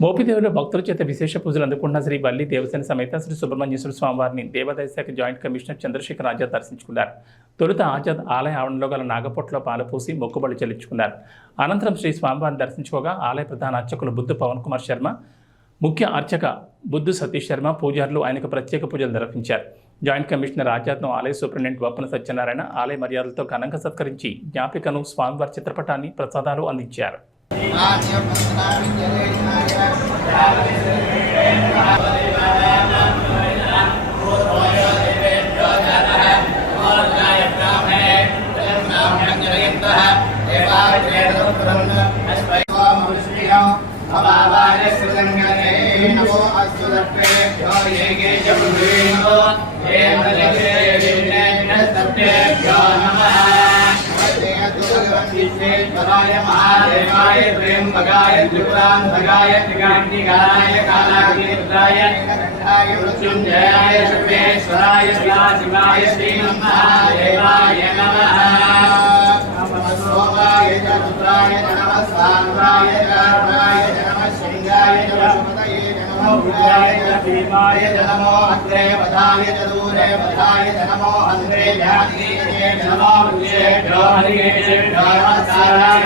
మోపిదేవిలో భక్తుల చేత విశేష పూజలు అందుకుంటున్న శ్రీ వల్లి దేవసేన సమేత శ్రీ సుబ్రహ్మణ్యేశ్వర స్వామివారిని దేవాదాయ శాఖ జాయింట్ కమిషనర్ చంద్రశేఖర్ ఆజాద్ దర్శించుకున్నారు. తొలుత ఆజాద్ ఆలయ ఆవరణలో గల నాగపొట్లో పాలపూసి మొక్కుబడి చెల్లించుకున్నారు. అనంతరం శ్రీ స్వామివారిని దర్శించుకోగా ఆలయ ప్రధాన అర్చకులు బుద్ధు పవన్ కుమార్ శర్మ, ముఖ్య అర్చక బుద్ధు సతీష్ శర్మ పూజారులు ఆయనకు ప్రత్యేక పూజలు నిర్వహించారు. జాయింట్ కమిషనర్ ఆజాద్ను ఆలయ సూపరింటెండెంట్ వప్పన సత్యనారాయణ ఆలయ మర్యాదలతో ఘనంగా సత్కరించి జ్ఞాపికను స్వామివారి చిత్రపటాన్ని ప్రసాదాలు అందించారు. महादेवाय त्र्यंबकाय त्रिपुरांतकाय त्रिकांतिकाय कालाग्निरुद्राय नीलकंठाय मृत्युंजयाय सर्वेश्वराय शिवाय श्रीमन्महादेवाय नमः। सोमाय च पुत्राय नमः, सान्द्राय च अर्णाय नमः, सिंहाय च वसुमतये नमः, भूयाय च भीमाय नमो, अग्रे वधाय च दूरे वधाय नमो, अन्ध्रे ध्याने नमो, वृक्षेभ्यो हरिकेभ्यो नमस्काराय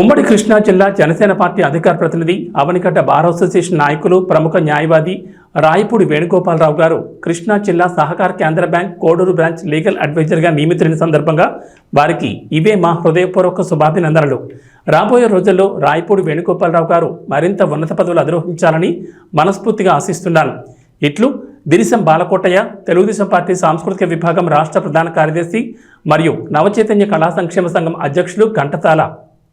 ఉమ్మడి కృష్ణా జిల్లా జనసేన పార్టీ అధికార ప్రతినిధి అవనిగడ్డ బార్ అసోసియేషన్ నాయకులు ప్రముఖ న్యాయవాది రాయపూడి వేణుగోపాలరావు గారు కృష్ణా జిల్లా సహకార కేంద్ర బ్యాంక్ కోడూరు బ్రాంచ్ లీగల్ అడ్వైజర్గా నియమితులైన సందర్భంగా వారికి ఇవే మా హృదయపూర్వక శుభాభినందనలు. రాబోయే రోజుల్లో రాయపూడి వేణుగోపాలరావు గారు మరింత ఉన్నత పదవులు అధిరోహించాలని మనస్ఫూర్తిగా ఆశిస్తున్నాను. ఇట్లు దిరిసం బాలకోటయ్య, తెలుగుదేశం పార్టీ సాంస్కృతిక విభాగం రాష్ట్ర ప్రధాన కార్యదర్శి మరియు నవచైతన్య కళా సంక్షేమ సంఘం అధ్యక్షులు ఘంటసాల